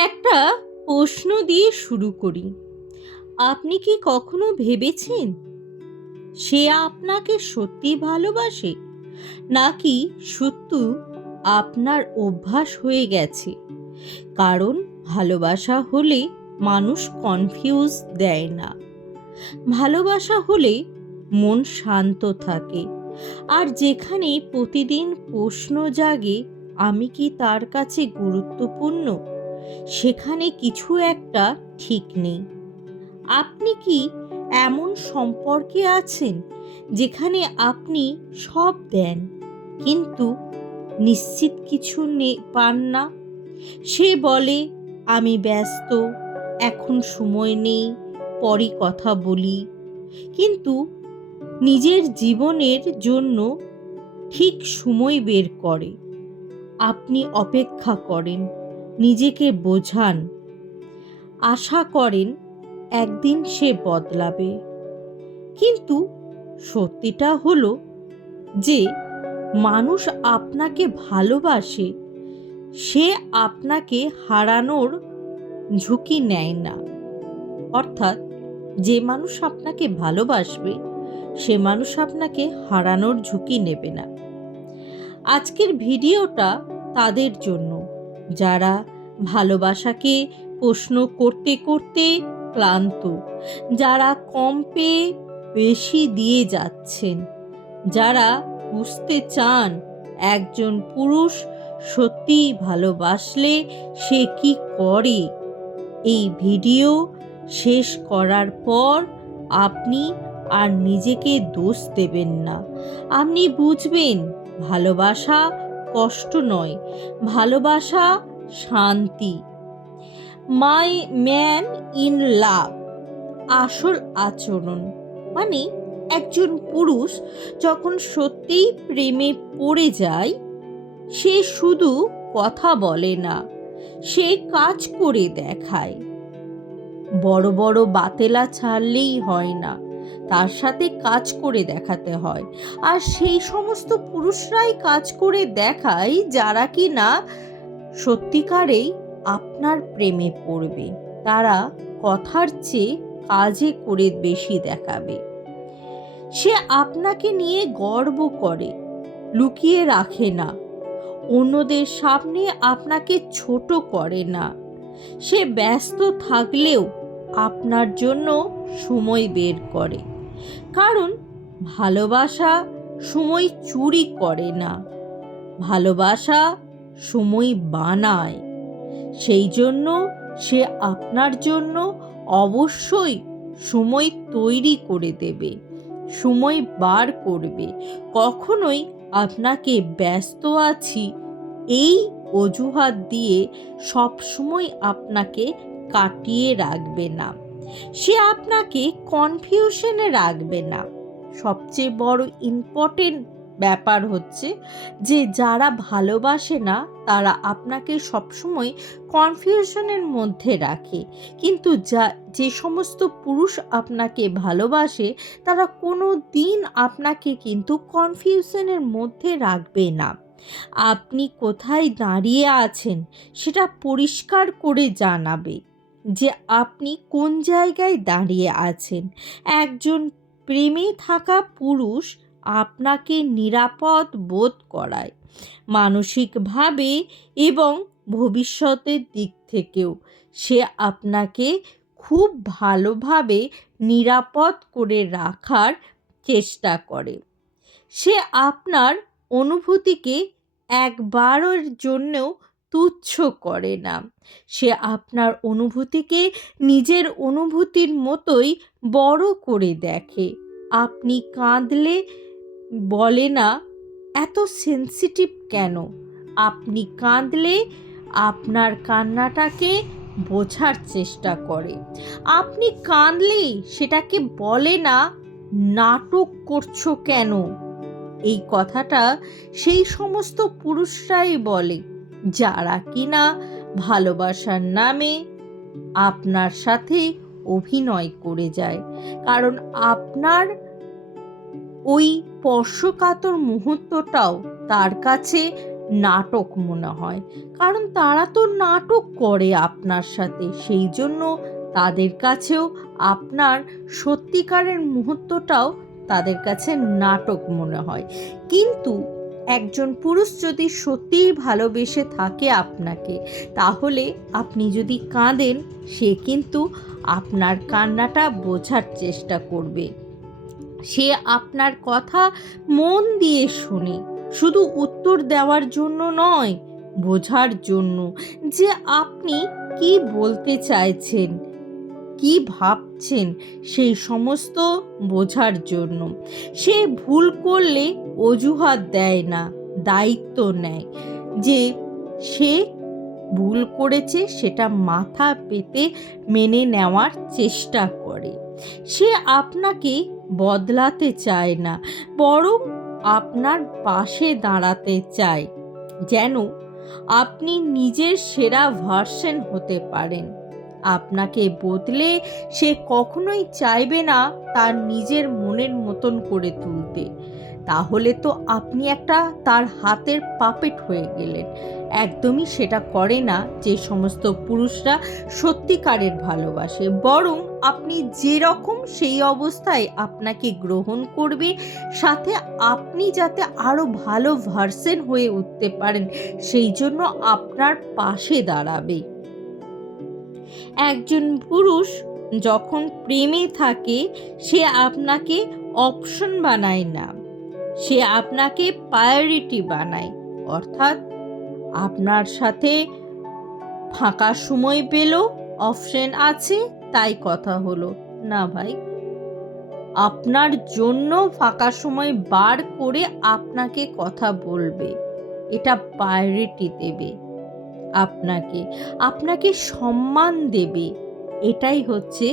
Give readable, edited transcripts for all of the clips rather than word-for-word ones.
একটা প্রশ্ন দিয়ে শুরু করি। আপনি কি কখনো ভেবেছেন সে আপনাকে সত্যি ভালোবাসে, নাকি শুধু আপনার অভ্যাস হয়ে গেছে? কারণ ভালোবাসা হলে মানুষ কনফিউজ দেয় না। ভালোবাসা হলে মন শান্ত থাকে, আর যেখানে প্রতিদিন প্রশ্ন জাগে আমি কি তার কাছে গুরুত্বপূর্ণ, সেখানে কিছু একটা ঠিক নেই। আপনি কি এমন সম্পর্কে আছেন যেখানে আপনি সব দেন কিন্তু নিশ্চিত কিছু পান না? সে বলে, আমি ব্যস্ত, এখন সময় নেই, পরে কথা বলি, কিন্তু নিজের জীবনের জন্য ঠিক সময় বের করে। আপনি অপেক্ষা করেন, নিজেকে বোঝান, আশা করেন একদিন সে বদলাবে। কিন্তু সত্যিটা হলো যে মানুষ আপনাকে ভালোবাসে, সে আপনাকে হারানোর ঝুঁকি নেয় না। অর্থাৎ যে মানুষ আপনাকে ভালোবাসবে সে মানুষ আপনাকে হারানোর ঝুঁকি নেবে না। আজকের ভিডিওটা তাদের জন্য যারা ভালোবাসাকে প্রশ্ন করতে করতে ক্লান্ত, যারা কম পেয়ে বেশি দিয়ে যাচ্ছেন, যারা বুঝতে চান একজন পুরুষ সত্যিই ভালোবাসলে সে কি করে। এই ভিডিও শেষ করার পর আপনি আর নিজেকে দোষ দেবেন না। আপনি বুঝবেন ভালোবাসা কষ্ট নয়, ভালোবাসা শান্তি। মাই ম্যান ইন লাভ, আসল আচরণ। মানে একজন পুরুষ যখন সত্যিই প্রেমে পড়ে যায়, সে শুধু কথা বলে না, সে কাজ করে দেখায়। বড় বড় বাতেলা ছাড়লেই হয় না, তার সাথে কাজ করে দেখাতে হয়। আর সেই সমস্ত পুরুষরাই কাজ করে দেখায় যারা কি না সত্যিকারেই আপনার প্রেমে পড়বে। তারা কথার চেয়ে কাজে করে বেশি দেখাবে। সে আপনাকে নিয়ে গর্ব করে, লুকিয়ে রাখে না, অন্যদের সামনে আপনাকে ছোট করে না। সে ব্যস্ত থাকলেও আপনার জন্য সময় বের করে। কারণ ভালোবাসা সময় চুরি করে না, ভালোবাসা সময় বানায়। সেই জন্য সে আপনার জন্য অবশ্যই সময় তৈরি করে দেবে, সময় বার করবে। কখনোই আপনাকে ব্যস্ত আছি এই অজুহাত দিয়ে সবসময় আপনাকে কাটিয়ে রাখবে না। সে আপনাকে কনফিউশনে রাখবে না। সবচেয়ে বড় ইম্পর্টেন্ট ব্যাপার হচ্ছে যে যারা ভালোবাসে না তারা আপনাকে সবসময় কনফিউশনের মধ্যে রাখে, কিন্তু যে সমস্ত পুরুষ আপনাকে ভালোবাসে তারা কোনো দিন আপনাকে কিন্তু কনফিউশনের মধ্যে রাখবে না। আপনি কোথায় দাঁড়িয়ে আছেন সেটা পরিষ্কার করে জানাবে যে আপনি কোন জায়গায় দাঁড়িয়ে আছেন। একজন প্রেমে থাকা পুরুষ আপনাকে নিরাপদ বোধ করায়, মানসিকভাবে এবং ভবিষ্যতের দিক থেকেও। সে আপনাকে খুব ভালোভাবে নিরাপদ করে রাখার চেষ্টা করে। সে আপনার অনুভূতিকে একবারের জন্যও তুচ্ছ করে না। সে আপনার অনুভূতিকে নিজের অনুভূতির মতোই বড় করে দেখে। আপনি কাঁদলে বলে না, এত সেনসিটিভ কেন? আপনি কাঁদলে আপনার কান্নাটাকে বোঝার চেষ্টা করে। আপনি কাঁদলে সেটাকে বলে না, নাটক করছো কেন? এই কথাটা সেই সমস্ত পুরুষরাই বলে যারা কিনা ভালোবাসার নামে আপনার সাথে অভিনয় করে যায়। কারণ আপনার ওই স্পর্শকাতর মুহূর্তটাও তার কাছে নাটক মনে হয়, কারণ তারা তো নাটক করে আপনার সাথে। সেই জন্য তাদের কাছেও আপনার সত্যিকারের মুহূর্তটাও তাদের কাছে নাটক মনে হয়। কিন্তু একজন পুরুষ যদি সত্যিই ভালোবেসে থাকে আপনাকে, তাহলে আপনি যদি কাঁদেন, সে কিন্তু আপনার কান্নাটা বোঝার চেষ্টা করবে। সে আপনার কথা মন দিয়ে শোনে, শুধু উত্তর দেওয়ার জন্য নয়, বোঝার জন্য যে আপনি কি বলতে চাইছেন, কি ভাবছেন, সেই সমস্ত বোঝার জন্য। সে ভুল করলে অজুহাত দেয় না, দায়িত্ব নেয়, যে সে ভুল করেছে সেটা মাথা পেতে মেনে নেওয়ার চেষ্টা করে। সে আপনাকে বদলাতে চায় না, বরং আপনার পাশে দাঁড়াতে চায়, যেন আপনি নিজের সেরা ভার্সন হতে পারেন। আপনাকে বদলে সে কখনোই চাইবে না তার নিজের মনের মতন করে তুলতে। তাহলে তো আপনি একটা তার হাতের পাপেট হয়ে গেলেন। একদমই সেটা করে না যে সমস্ত পুরুষরা সত্যিকারের ভালোবাসে, বরং আপনি যেরকম সেই অবস্থায় আপনাকে গ্রহণ করবে, সাথে আপনি যাতে আরও ভালো ভার্সন হয়ে উঠতে পারেন সেই জন্য আপনার পাশে দাঁড়াবে। একজন পুরুষ যখন প্রেমে থাকে, সে আপনাকে অপশন বানায় না, সে আপনাকে প্রায়োরিটি বানায়। অর্থাৎ আপনার সাথে ফাঁকা সময় পেল, অপশন আছে তাই কথা হলো না ভাই, আপনার জন্য ফাঁকা সময় বার করে আপনাকে কথা বলবে, এটা প্রায়োরিটি দেবে আপনাকে, আপনাকে সম্মান দেবে। এটাই হচ্ছে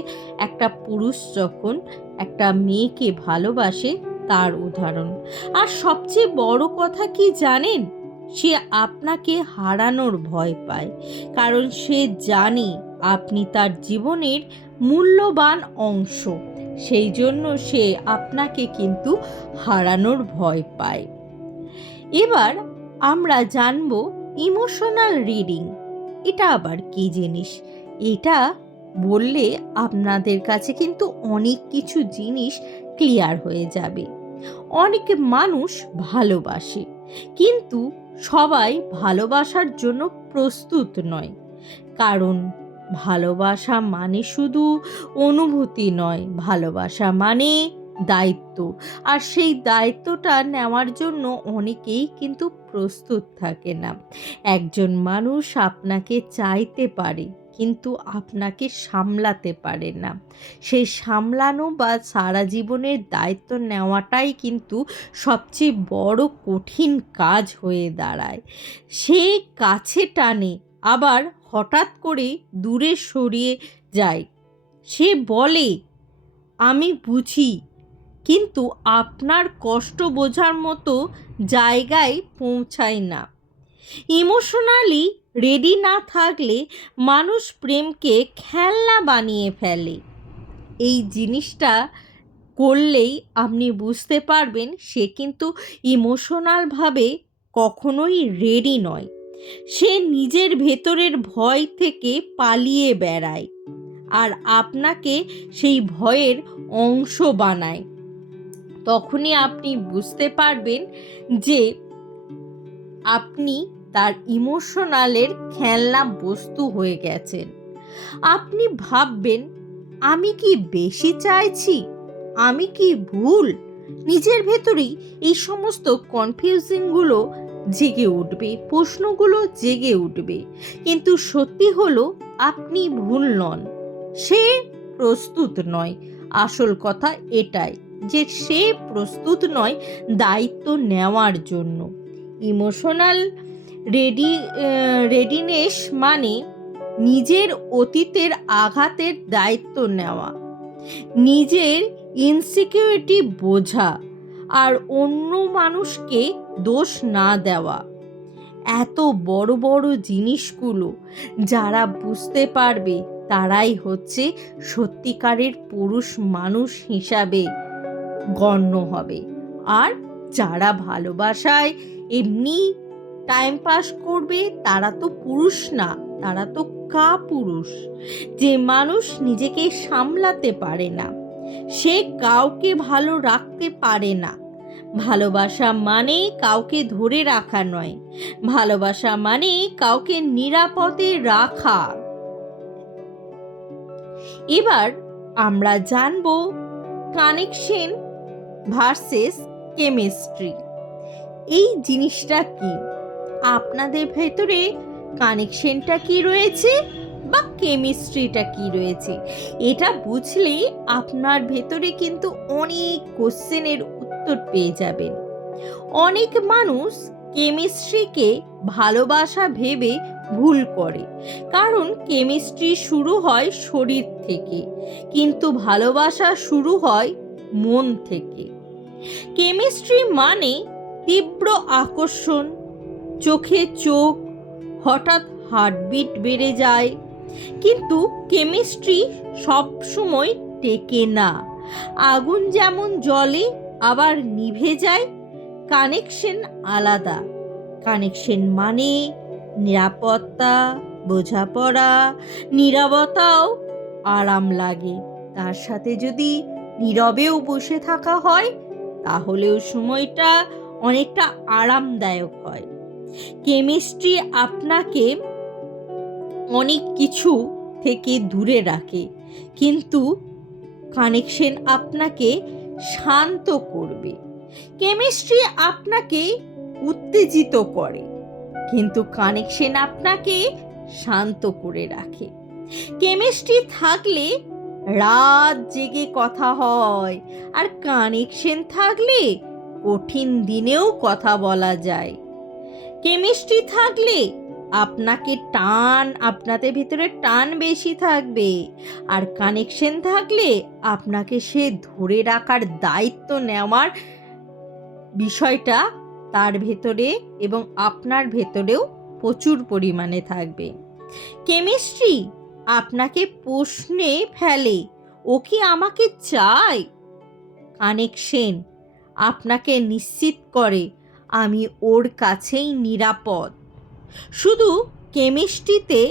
একটা পুরুষ যখন একটা মেয়েকে ভালোবাসে তার উদাহরণ। আর সবচেয়ে বড় কথা কি জানেন? সে আপনাকে হারানোর ভয় পায়, কারণ সে জানে আপনি তার জীবনের মূল্যবান অংশ। সেই জন্য সে আপনাকে কিন্তু হারানোর ভয় পায়। এবার আমরা জানব ইমোশনাল রিডিং। এটা আবার কি জিনিস? এটা বললে আপনাদের কাছে কিন্তু অনেক কিছু জিনিস ক্লিয়ার হয়ে যাবে। অনেক মানুষ ভালোবাসে, কিন্তু সবাই ভালোবাসার জন্য প্রস্তুত নয়। কারণ ভালোবাসা মানে শুধু অনুভূতি নয়, ভালোবাসা মানে দায়িত্ব। আর সেই দায়িত্বটা নেওয়ার জন্য অনেকেই কিন্তু প্রস্তুত থাকে না। একজন মানুষ আপনাকে চাইতে পারে, কিন্তু আপনাকে সামলাতে পারে না। সেই সামলানো বা সারা জীবনের দায়িত্ব নেওয়াটাই কিন্তু সবচেয়ে বড় কঠিন কাজ হয়ে দাঁড়ায়। সে কাছে টানে, আবার হঠাৎ করে দূরে সরিয়ে যায়। সে বলে আমি বুঝি, কিন্তু আপনার কষ্ট বোঝার মতো জায়গায় পৌঁছায় না। ইমোশনালি রেডি না থাকলে মানুষ প্রেমকে খেলনা বানিয়ে ফেলে। এই জিনিসটা করলেই আপনি বুঝতে পারবেন সে কিন্তু ইমোশনালভাবে কখনোই রেডি নয়। সে নিজের ভেতরের ভয় থেকে পালিয়ে বেড়ায়, আর আপনাকে সেই ভয়ের অংশ বানায়। তখনই আপনি বুঝতে পারবেন যে আপনি তার ইমোশনালের খেলনা বস্তু হয়ে গেছেন। আপনি ভাববেন, আমি কি বেশি চাইছি? আমি কি ভুল? নিজের ভেতরেই এই সমস্ত কনফিউজিংগুলো জেগে উঠবে, প্রশ্নগুলো জেগে উঠবে। কিন্তু সত্যি হলো আপনি ভুল নন, সে প্রস্তুত নয়। আসল কথা এটাই যে সে প্রস্তুত নয় দায়িত্ব নেওয়ার জন্য। ইমোশনাল রেডিনেস মানে নিজের অতীতের আঘাতের দায়িত্ব নেওয়া, নিজের ইনসিকিউরিটি বোঝা, আর অন্য মানুষকে দোষ না দেওয়া। এত বড় বড় জিনিসগুলো যারা বুঝতে পারবে তারাই হচ্ছে সত্যিকারের পুরুষ মানুষ হিসাবে গণ্য হবে। আর যারা ভালোবাসায় এমনি টাইম পাস করবে তারা তো পুরুষ না, তারা তো কাপুরুষ। যে মানুষ নিজেকে সামলাতে পারে না, সে কাউকে ভালো রাখতে পারে না। ভালোবাসা মানে কাউকে ধরে রাখা নয়, ভালোবাসা মানে কাউকে নিরাপদে রাখা। এবার আমরা জানবো কানেকশন ভার্সেস কেমিস্ট্রি। এই জিনিসটা কি, আপনাদের ভেতরে কানেকশনটা কি রয়েছে বা কেমিস্ট্রিটা কি রয়েছে, এটা বুঝলেই আপনার ভেতরে কিন্তু অনেক কোশ্চেনের উত্তর পেয়ে যাবেন। অনেক মানুষ কেমিস্ট্রিকে ভালোবাসা ভেবে ভুল করে, কারণ কেমিস্ট্রি শুরু হয় শরীর থেকে, কিন্তু ভালোবাসা শুরু হয় মন থেকে। কেমিস্ট্রি মানে তীব্র আকর্ষণ, চোখে চোখ, হঠাৎ হার্টবিট বেড়ে যায়, কিন্তু কেমিস্ট্রি সবসময় টেকে না। আগুন যেমন জ্বলে আবার নিভে যায়, কানেকশন আলাদা। কানেকশন মানে নিরাপত্তা, বোঝাপড়া, নীরবতাও আরাম লাগে। তার সাথে যদি নীরবেও বসে থাকা হয় তাহলেও সময়টা অনেকটা আরামদায়ক হয়। কেমিস্ট্রি আপনাকে অনেক কিছু থেকে দূরে রাখে, কিন্তু কানেকশন আপনাকে শান্ত করবে। কেমিস্ট্রি আপনাকে উত্তেজিত করে, কিন্তু কানেকশন আপনাকে শান্ত করে রাখে। কেমিস্ট্রি থাকলে রাত জেগে কথা হয়, আর কানেকশন থাকলে কঠিন দিনেও কথা বলা যায়। কেমিস্ট্রি থাকলে আপনাদের ভিতরে টান বেশি থাকবে, আর কানেকশন থাকলে আপনাকে সে ধরে রাখার দায়িত্ব নেওয়ার বিষয়টা তার ভেতরে এবং আপনার ভেতরেও প্রচুর পরিমাণে থাকবে। কেমিস্ট্রি আপনাকে প্রশ্নে ফেলে, ও কি আমাকে চায়? কানেকশন আপনাকে নিশ্চিত করে, আমি ওর কাছেই নিরাপদ। শুধু কেমিস্ট্রিতে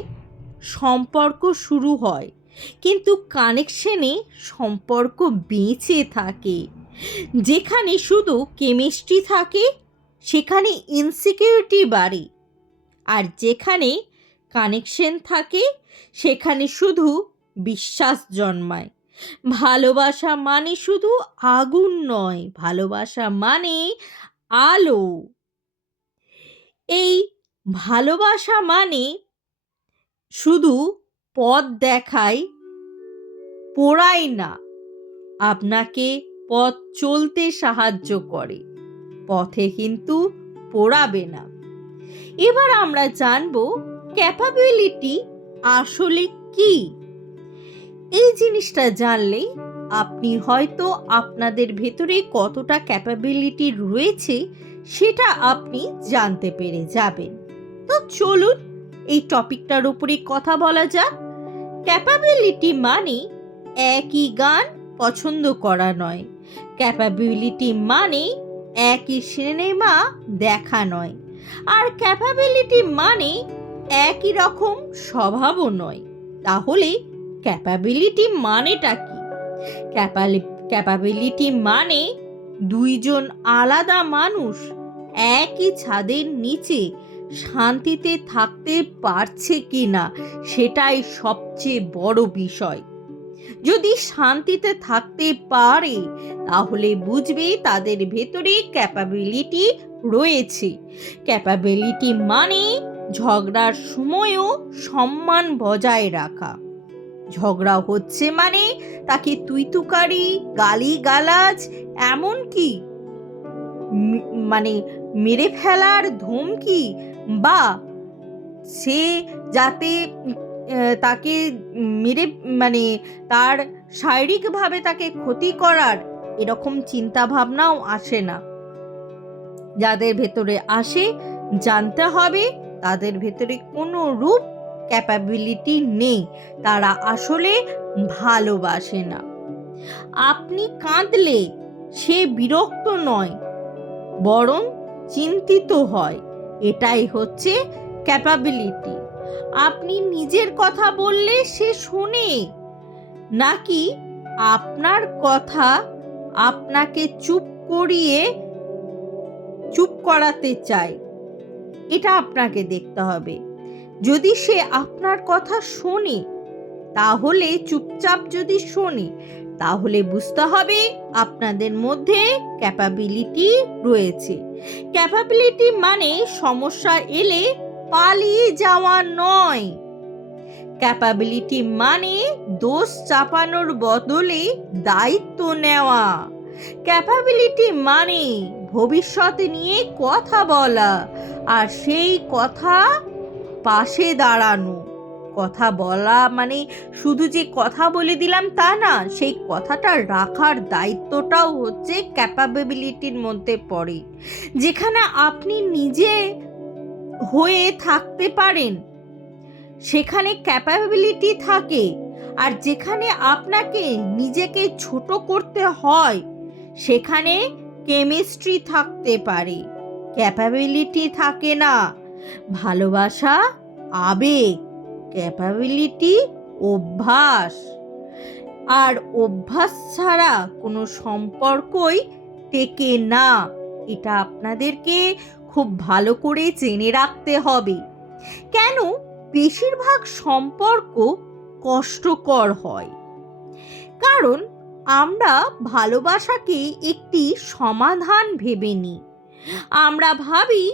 সম্পর্ক শুরু হয়, কিন্তু কানেকশনে সম্পর্ক বেঁচে থাকে। যেখানে শুধু কেমিস্ট্রি থাকে সেখানে ইনসিকিউরিটি বাড়ে, আর যেখানে কানেকশন থাকে সেখানে শুধু বিশ্বাস জন্মায়। ভালোবাসা মানে শুধু আগুন নয়, ভালোবাসা মানে আলো। এই ভালোবাসা মানে শুধু পথ দেখায়, পোড়ায় না, আপনাকে পথ চলতে সাহায্য করে, পথে কিন্তু পোড়াবে না। এবার আমরা জানবো ক্যাপাবিলিটি আসলে কি। এই জিনিসটা জানলে আপনি হয়তো আপনাদের ভেতরে কতটা ক্যাপাবিলিটি রয়েছে সেটা আপনি জানতে পেরে যাবেন। তো চলুন এই টপিকটার উপরে কথা বলা যাক। ক্যাপাবিলিটি মানে একই গান পছন্দ করা নয়, ক্যাপাবিলিটি মানে একই সিনেমা দেখা নয়, আর ক্যাপাবিলিটি মানে একই রকম স্বভাবও নয়। তাহলে ক্যাপাবিলিটি মানেটা কি? ক্যাপাবিলিটি মানে দুইজন আলাদা মানুষ একই ছাদের নিচে শান্তিতে থাকতে পারছে কিনা, সেটাই সবচেয়ে বড় বিষয়। যদি শান্তিতে থাকতে পারে তাহলে বুঝবে তাদের ভেতরে ক্যাপাবিলিটি রয়েছে। ক্যাপাবিলিটি মানে ঝগড়ার সময়ও সম্মান বজায় রাখা। ঝগড়া হচ্ছে মানে তাকে তুইতুকারি, গালিগালাজ, এমনকি মানে মেরে ফেলার ধমকি, বা সে যাতে তাকে মেরে তার শারীরিকভাবে তাকে ক্ষতি করার এরকম চিন্তা ভাবনাও আসে না। যাদের ভেতরে আসে জানতে হবে তাদের ভেতরে কোনো রূপ ক্যাপাবিলিটি নেই, তারা আসলে ভালোবাসে না। আপনি কাঁদলে সে বিরক্ত নয়, বরং চিন্তিত হয়। এটাই হচ্ছে ক্যাপাবিলিটি। আপনি নিজের কথা বললে সে শোনে, নাকি আপনার কথা আপনাকে চুপ করাতে চায়, এটা আপনাকে দেখতে হবে। যদি সে আপনার কথা শোনে, তাহলে চুপচাপ যদি শোনে, তাহলে বুঝতে হবে আপনাদের মধ্যে ক্যাপাবিলিটি রয়েছে। ক্যাপাবিলিটি মানে সমস্যা এলে পালিয়ে যাওয়া নয়। ক্যাপাবিলিটি মানে দোষ চাপানোর বদলে দায়িত্ব নেওয়া। ক্যাপাবিলিটি মানে ভবিষ্যৎ নিয়ে কথা বলা, আর সেই কথা পাশে দাঁড়ানো। কথা বলা মানে শুধু যে কথা বলে দিলাম তা না, সেই কথাটা রাখার দায়িত্বটাও হচ্ছে ক্যাপাবিলিটির মধ্যে পড়ে। যেখানে আপনি নিজে হয়ে থাকতে পারেন, সেখানে ক্যাপাবিলিটি থাকে। আর যেখানে আপনাকে নিজেকে ছোট করতে হয়, সেখানে কেমিস্ট্রি থাকতে পারে, ক্যাপাবিলিটি থাকে না। ভালোবাসা আবেগ, ক্যাপাবিলিটি অভ্যাস। আর অভ্যাস ছাড়া কোনো সম্পর্কই টেকে না। এটা আপনাদেরকে খুব ভালো করে জেনে রাখতে হবে। কেন বেশিরভাগ সম্পর্ক কষ্টকর হয়? কারণ আমরা ভালোবাসাকে একটি সমাধান ভেবে নিই। আমরা ভাবি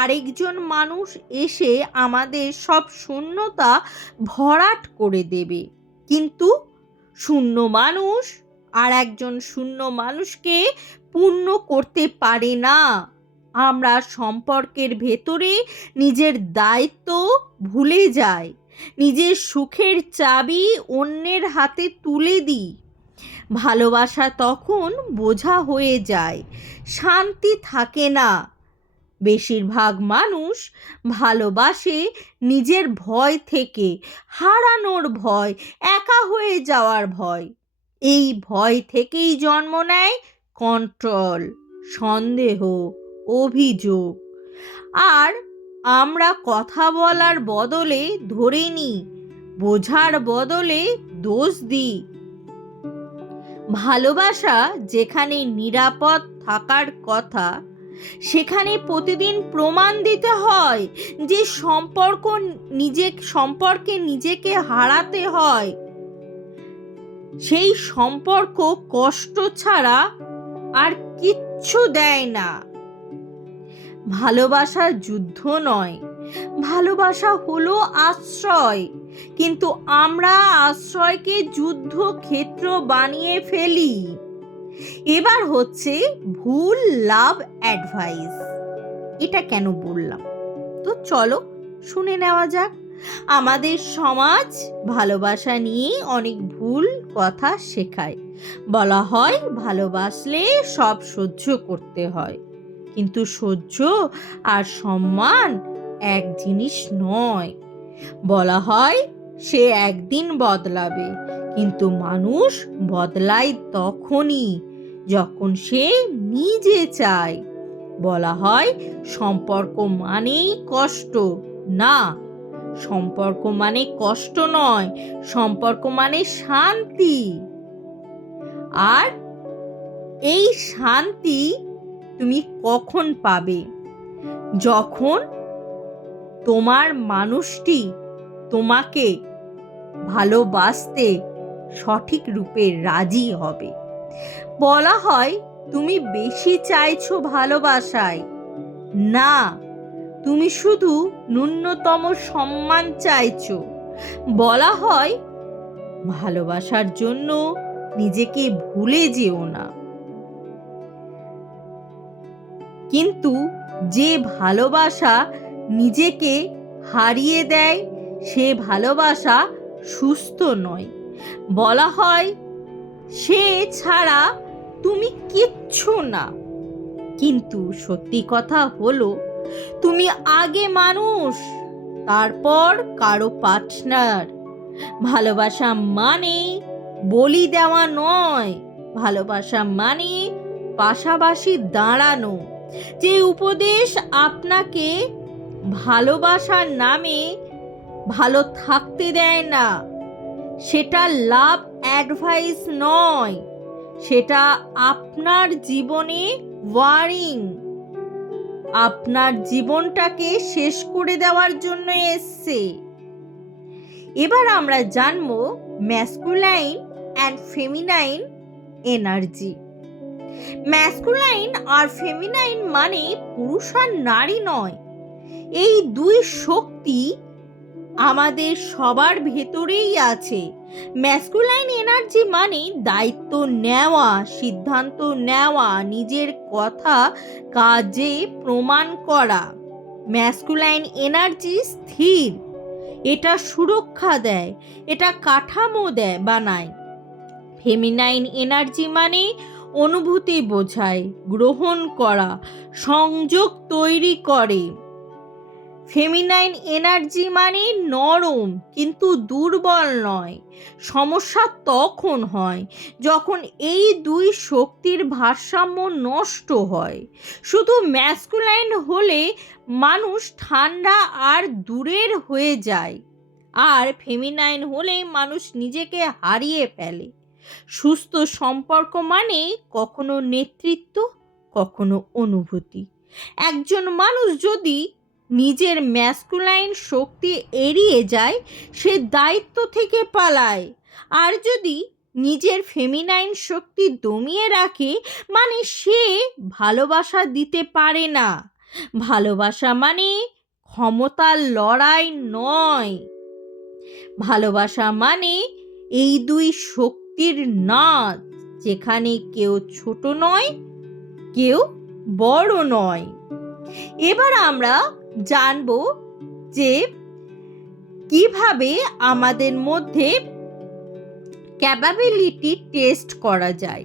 আরেকজন মানুষ এসে আমাদের সব শূন্যতা ভরাট করে দেবে। কিন্তু শূন্য মানুষ আর একজন শূন্য মানুষকে পূর্ণ করতে পারে না। আমরা সম্পর্কের ভেতরে নিজের দায়িত্ব ভুলে যাই, নিজের সুখের চাবি অন্যের হাতে তুলে দিই। ভালোবাসা তখন বোঝা হয়ে যায়, শান্তি থাকে না। বেশিরভাগ মানুষ ভালোবাসে নিজের ভয় থেকে, হারানোর ভয়, একা হয়ে যাওয়ার ভয়। এই ভয় থেকেই জন্ম নেয় কন্ট্রোল, সন্দেহ, অভিযোগ। আর আমরা কথা বলার বদলে ধরে নিই, বোঝার বদলে দোষ দিই। ভালোবাসা যেখানে নিরাপদ থাকার কথা, সেখানে প্রতিদিন প্রমাণ দিতে হয় যে সম্পর্কে নিজেকে হারাতে হয়। সেই সম্পর্ক কষ্ট ছাড়া আর কিচ্ছু দেয় না। ভালোবাসা যুদ্ধ নয়, ভালোবাসা হলো আশ্রয়। কিন্তু আমরা আশ্রয়কে যুদ্ধক্ষেত্র বানিয়ে ফেলি। এবার হচ্ছে ভুল লাভ অ্যাডভাইস। এটা কেন বললাম, তো চলো শুনে নেওয়া যাক। আমাদের সমাজ ভালোবাসা নিয়ে অনেক ভুল কথা শেখায়। বলা হয় ভালোবাসলে সব সহ্য করতে হয়, কিন্তু সহ্য আর সম্মান এক জিনিস নয়। বলা হয় সে একদিন বদলাবে, কিন্তু মানুষ বদলায় তখনই যখন সে নিজে চায়। বলা হয় সম্পর্ক মানেই কষ্ট, না, সম্পর্ক মানে কষ্ট নয়, সম্পর্ক মানে শান্তি। আর এই শান্তি তুমি কখন পাবে? যখন তোমার মানুষটি তোমাকে ভালোবাসতে সঠিক রূপে রাজি হবে। বলা হয় তুমি বেশি চাইছো ভালোবাসায়, না, তুমি শুধু ন্যূনতম সম্মান চাইছো। বলা হয় ভালোবাসার জন্য নিজেকে ভুলে যেও না। কিন্তু যে ভালোবাসা নিজেকে হারিয়ে দেয়, সে ভালোবাসা সুস্থ নয়। বলা হয় সে ছাড়া তুমি কিচ্ছু না। কিন্তু সত্যি কথা হলো তুমি আগে মানুষ, তারপর কারো পার্টনার। ভালোবাসা মানে বলি দেওয়া নয়, ভালোবাসা মানে পাশাপাশি দাঁড়ানো। যে উপদেশ আপনাকে ভালোবাসার নামে ভালো থাকতে দেয় না, সেটা লাভ অ্যাডভাইস নয়, সেটা আপনার জীবনে ওয়ারিং, আপনার জীবনটাকে শেষ করে দেওয়ার জন্য এসছে। এবার আমরা জানবো masculine and feminine energy. Masculine আর ফেমিনাইন মানে পুরুষ আর নারী নয়, এই দুই শক্তি আমাদের সবার ভেতরেই আছে। ম্যাসকুলাইন এনার্জি মানে দায়িত্ব নেওয়া, সিদ্ধান্ত নেওয়া, নিজের কথা কাজে প্রমাণ করা। ম্যাসকুলাইন এনার্জি স্থির, এটা সুরক্ষা দেয়, এটা কাঠামো বানায়। ফেমিনাইন এনার্জি মানে অনুভূতি বোঝায়, গ্রহণ করা, সংযোগ তৈরি করে। ফেমিনাইন এনার্জি মানে নরম কিন্তু দুর্বল নয়। সমস্যা তখন হয় যখন এই দুই শক্তির ভারসাম্য নষ্ট হয়। শুধু ম্যাসকুলাইন হলে মানুষ ঠান্ডা আর দূরের হয়ে যায়, আর ফেমিনাইন হলে মানুষ নিজেকে হারিয়ে ফেলে। সুস্থ সম্পর্ক মানে কখনো নেতৃত্ব, কখনো অনুভূতি। একজন মানুষ যদি নিজের ম্যাসকুলাইন শক্তি এড়িয়ে যায়, সে দায়িত্ব থেকে পালায়। আর যদি নিজের ফেমিনাইন শক্তি দমিয়ে রাখে, মানে সে ভালোবাসা দিতে পারে না। ভালোবাসা মানে ক্ষমতার লড়াই নয়, ভালোবাসা মানে এই দুই শক্তির নাচ, যেখানে কেউ ছোট নয়, কেউ বড় নয়। এবার আমরা জানব যে কিভাবে আমাদের মধ্যে ক্যাপাবিলিটি টেস্ট করা যায়।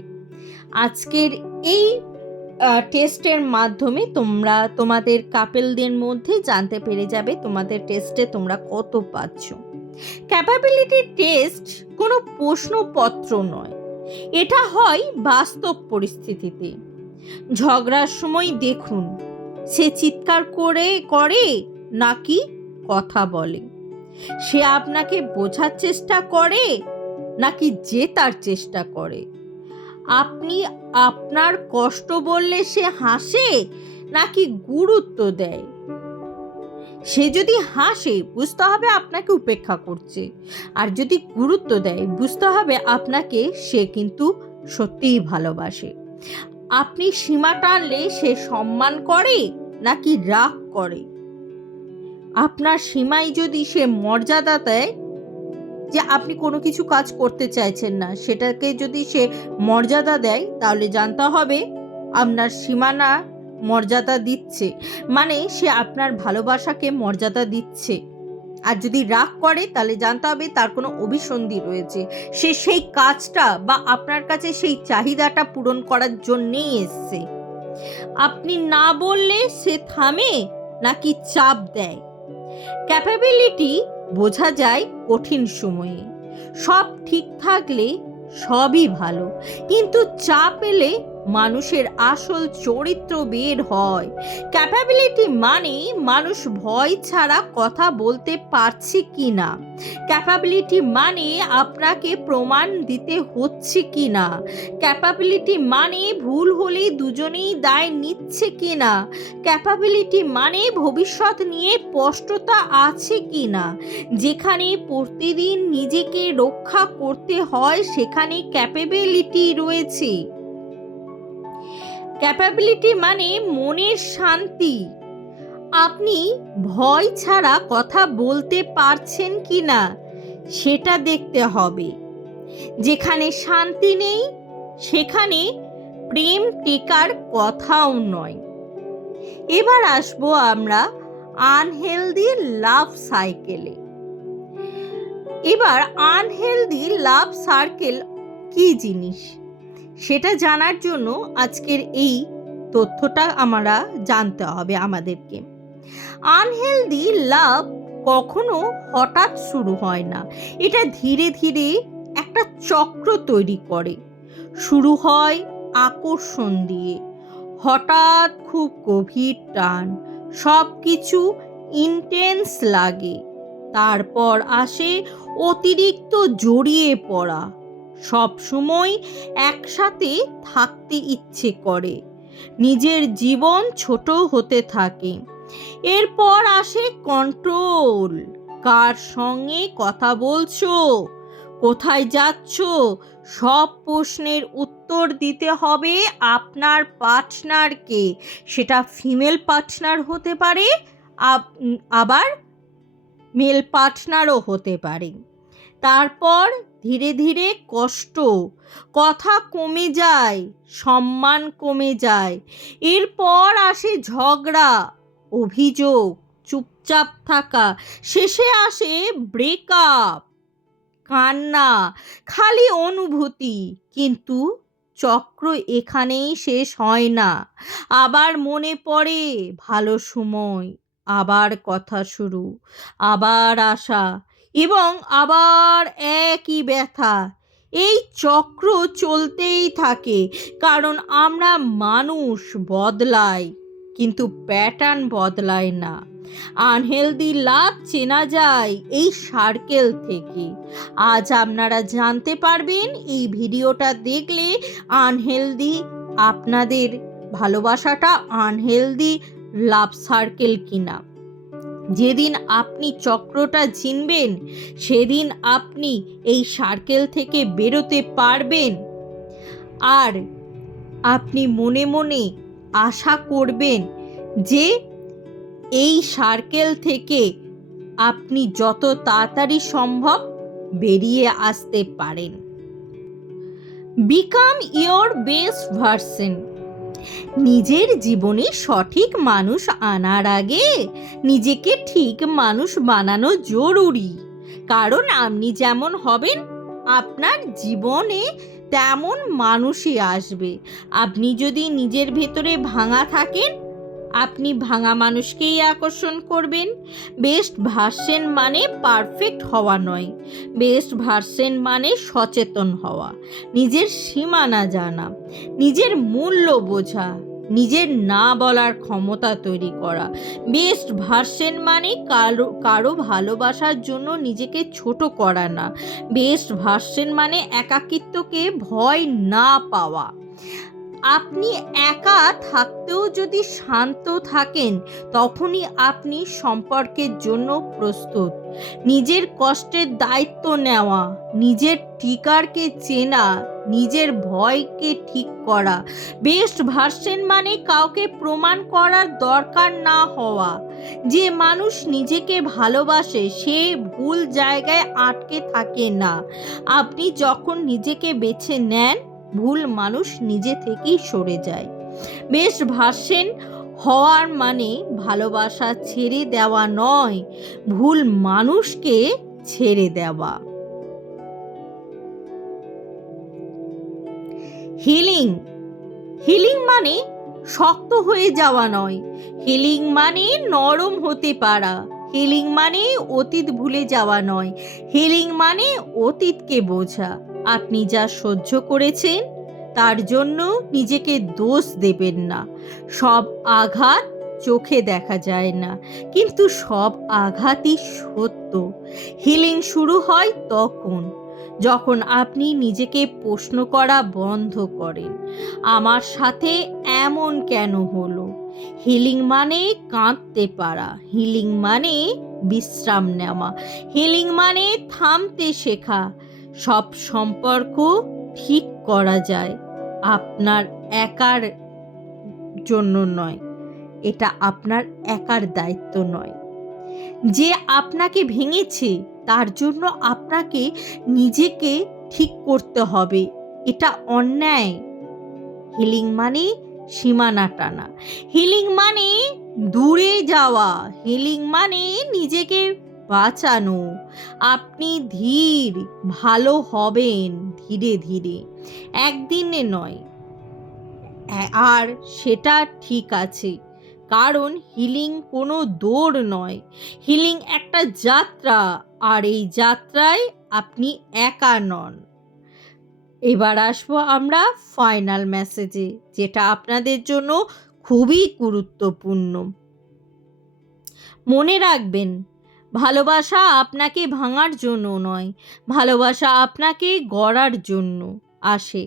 আজকের এই টেস্টের মাধ্যমে তোমরা তোমাদের কাপেলদের মধ্যে জানতে পেরে যাবে তোমাদের টেস্টে তোমরা কত পাচ্ছ। ক্যাপাবিলিটি টেস্ট কোনো প্রশ্নপত্র নয়, এটা হয় বাস্তব পরিস্থিতিতে। ঝগড়ার সময় দেখুন সে চিৎকার করে নাকি কথা বলে, সে আপনাকে বোঝার চেষ্টা করে নাকি জেতার চেষ্টা করে, আপনি আপনার কষ্ট বললে সে হাসে নাকি গুরুত্ব দেয়। সে যদি হাসে বুঝতে হবে আপনাকে উপেক্ষা করছে, আর যদি গুরুত্ব দেয় বুঝতে হবে আপনাকে সে কিন্তু সত্যিই ভালোবাসে। আপনি সীমা টানলে সে সম্মান করে নাকি রাগ করে। আপনার সীমায় যদি সে মর্যাদা দেয়, যে আপনি কোনো কিছু কাজ করতে চাইছেন না, সেটাকে যদি সে মর্যাদা দেয়, তাহলে জানতে হবে আপনার সীমানা মর্যাদা দিচ্ছে, মানে সে আপনার ভালোবাসাকে মর্যাদা দিচ্ছে। আর যদি রাগ করে তাহলে জানতে হবে তার কোনো অভিসন্ধি রয়েছে, সে সেই কাজটা বা আপনার কাছে সেই চাহিদাটা পূরণ করার জন্যেই এসছে। আপনি না বললে সে থামে নাকি চাপ দেয়। ক্যাপাবিলিটি বোঝা যায় কঠিন সময়ে। সব ঠিক থাকলে সবই ভালো, কিন্তু চাপ এলে মানুষের আসল চরিত্র বের হয়। ক্যাপাবিলিটি মানে মানুষ ভয় ছাড়া কথা বলতে পারছে কি না। ক্যাপাবিলিটি মানে আপনাকে প্রমাণ দিতে হচ্ছে কি না। ক্যাপাবিলিটি মানে ভুল হলেই দুজনেই দায় নিচ্ছে কি না। ক্যাপাবিলিটি মানে ভবিষ্যৎ নিয়ে স্পষ্টতা আছে কি না। যেখানে প্রতিদিন নিজেকে রক্ষা করতে হয়, সেখানে ক্যাপাবিলিটি রয়েছে। ক্যাপাবিলিটি মানে মনের শান্তি। আপনি ভয় ছাড়া কথা বলতে পারছেন কি না সেটা দেখতে হবে। যেখানে শান্তি নেই সেখানে প্রেম টেকার কথাও নয়। এবার আসবো আমরা আনহেলদি লাভ সাইকেলে। এবার আনহেলদি লাভ সার্কেল কি জিনিস সেটা জানার জন্য আজকের এই তথ্যটা আমরা জানতে হবে আমাদেরকে। আনহেলদি লাভ কখনো হঠাৎ শুরু হয় না, এটা ধীরে ধীরে একটা চক্র তৈরি করে। শুরু হয় আকর্ষণ দিয়ে, হঠাৎ খুব গভীর টান, সব কিছু ইন্টেন্স লাগে। তারপর আসে অতিরিক্ত জড়িয়ে পড়া, সব সময় একসাথে থাকতে ইচ্ছে করে, নিজের জীবন ছোট হতে থাকে। এরপর আসে কন্ট্রোল, কার সঙ্গে কথা বলছো, কোথায় যাচ্ছ, সব প্রশ্নের উত্তর দিতে হবে আপনার পার্টনারকে। সেটা ফিমেল পার্টনার হতে পারে, আবার মেল পার্টনারও হতে পারে। তারপর ধীরে ধীরে কষ্ট, কথা কমে যায়, সম্মান কমে যায়। এরপর আসে ঝগড়া, অভিযোগ, চুপচাপ থাকা, শেষে আসে ব্রেকআপ, কান্না, খালি অনুভূতি। কিন্তু চক্র এখানেই শেষ হয় না। আবার মনে পড়ে ভালো সময়, আবার কথা শুরু, আবার আশা, এবং আবার একই ব্যথা। এই চক্র চলতেই থাকে, কারণ আমরা মানুষ বদলাই, কিন্তু প্যাটার্ন বদলায় না। আনহেলদি লাভ চেনা যায় এই সার্কেল থেকে। আজ আপনারা জানতে পারবেন এই ভিডিওটা দেখলে আনহেলদি আপনাদের ভালোবাসাটা আনহেলদি লাভ সার্কেল কিনা। যেদিন আপনি চক্রটা চিনবেন, সেদিন আপনি এই সার্কেল থেকে বেরোতে পারবেন। আর আপনি মনে মনে আশা করবেন যে এই সার্কেল থেকে আপনি যত তাড়াতাড়ি সম্ভব বেরিয়ে আসতে পারেন। Become your best version. নিজের জীবনে সঠিক মানুষ আনার আগে নিজেকে ঠিক মানুষ বানানো জরুরি। কারণ আপনি যেমন হবেন, আপনার জীবনে তেমন মানুষই আসবে। আপনি যদি নিজের ভেতরে ভাঙা থাকেন, আপনি ভাঙা মানুষকেই আকর্ষণ করবেন। বেস্ট ভার্সন মানে পারফেক্ট হওয়া নয়, বেস্ট ভার্সন মানে সচেতন হওয়া, নিজের সীমানা জানা, নিজের মূল্য বোঝা, নিজের না বলার ক্ষমতা তৈরি করা। বেস্ট ভার্সন মানে কারো ভালোবাসার জন্য নিজেকে ছোট করা না। বেস্ট ভার্সন মানে একাকিত্বকে ভয় না পাওয়া। আপনি একা থাকতেও যদি শান্ত থাকেন, তখনই আপনি সম্পর্কের জন্য প্রস্তুত। নিজের কষ্টের দায়িত্ব নেওয়া, নিজের ট্রিগারকে চেনা, নিজের ভয়কে ঠিক করা। বেস্ট ভার্সন মানে কাউকে প্রমাণ করার দরকার না হওয়া। যে মানুষ নিজেকে ভালোবাসে সে ভুল জায়গায় আটকে থাকে না। আপনি যখন নিজেকে বেছে নেন, ভুল মানুষ নিজে থেকেই সরে যায়। বেস্ট ভার্সন হওয়ার মানে ভালোবাসা ছেড়ে দেওয়া নয়, ভুল মানুষকে ছেড়ে দেওয়া। হিলিং। হিলিং মানে শক্ত হয়ে যাওয়া নয়, হিলিং মানে নরম হতে পারা। হিলিং মানে অতীত ভুলে যাওয়া নয়, হিলিং মানে অতীতকে বোঝা। আপনি যা সহ্য করেছেন তার জন্য নিজেকে দোষ দেবেন না। সব আঘাত চোখে দেখা যায় না, কিন্তু সব আঘাতই সত্য। হিলিং শুরু হয় যখন আপনি নিজেকে প্রশ্ন করা বন্ধ করেন, আমার সাথে এমন কেন হলো। হিলিং মানে কাঁদতে পারা, হিলিং মানে বিশ্রাম নেওয়া, হিলিং মানে থামতে শেখা। সব সম্পর্ক ঠিক করা যায়, আপনার একার জন্য নয়। এটা আপনার একার দায়িত্ব নয়। যে আপনাকে ভেঙেছে তার জন্য আপনাকে নিজেকে ঠিক করতে হবে, এটা অন্যায়। হিলিং মানে সীমানা টানা, হিলিং মানে দূরে যাওয়া, হিলিং মানে নিজেকে বাঁচানো। আপনি ধীর ভালো হবেন ধীরে ধীরে, একদিনে নয়। আর সেটা ঠিক আছে, কারণ হিলিং কোনো দৌড় নয়, হিলিং একটা যাত্রা। আর এই যাত্রায় আপনি একা নন। এবার আসবো আমরা ফাইনাল মেসেজে, যেটা আপনাদের জন্য খুবই গুরুত্বপূর্ণ। মনে রাখবেন, ভালোবাসা আপনাকে ভাঙার জন্য নয়, ভালোবাসা আপনাকে গড়ার জন্য আসে।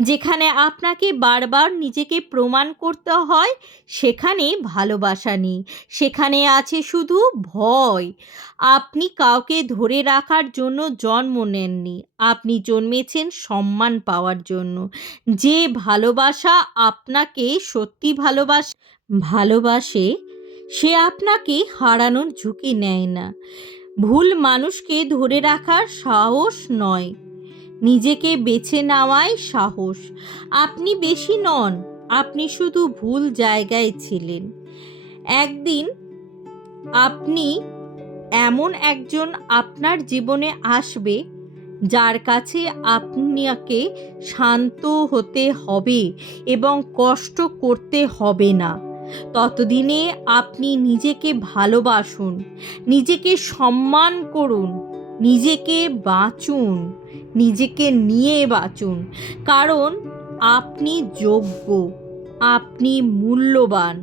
যেখানে আপনাকে বারবার নিজেকে প্রমাণ করতে হয়, সেখানে ভালোবাসা নেই, সেখানে আছে শুধু ভয়। আপনি কাউকে ধরে রাখার জন্য জন্ম নেননি, আপনি জন্মেছেন সম্মান পাওয়ার জন্য। যে ভালোবাসা আপনাকে সত্যি ভালোবাসে, সে আপনাকে হারানোর ঝুঁকি নেয় না। ভুল মানুষকে ধরে রাখার সাহস নয়, নিজেকে বেছে নেওয়াই সাহস। আপনি বেশি নন, আপনি শুধু ভুল জায়গায় ছিলেন। একদিন আপনি এমন একজন আপনার জীবনে আসবে, যার কাছে আপনাকে শান্ত হতে হবে এবং কষ্ট করতে হবে না। ততদিনে আপনি নিজেকে ভালোবাসুন, নিজেকে সম্মান করুন, নিজেকে বাঁচুন, নিজেকে নিয়ে বাঁচুন। কারণ আপনি যোগ্য, আপনি মূল্যবান,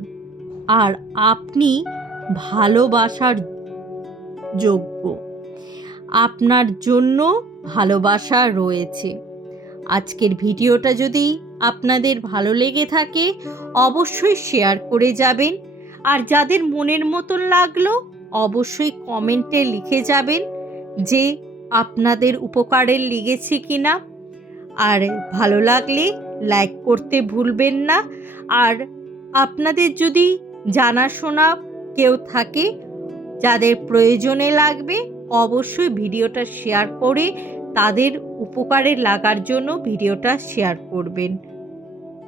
আর আপনি ভালোবাসার যোগ্য। আপনার জন্য ভালোবাসা রয়েছে। আজকের ভিডিওটা যদি আপনাদের ভালো লেগে থাকে, অবশ্যই শেয়ার করে যাবেন। আর যাদের মনের মতন লাগলো, অবশ্যই কমেন্টে লিখে যাবেন যে আপনাদের উপকারে লেগেছে কিনা। আর ভালো লাগলে লাইক করতে ভুলবেন না। আর আপনাদের যদি জানাশোনা কেউ থাকে যাদের প্রয়োজনে লাগবে, অবশ্যই ভিডিওটা শেয়ার করে তাদের উপকারে লাগার জন্য ভিডিওটা শেয়ার করবেন।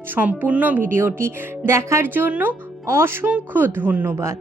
সম্পূর্ণ ভিডিওটি দেখার জন্য অসংখ্য ধন্যবাদ।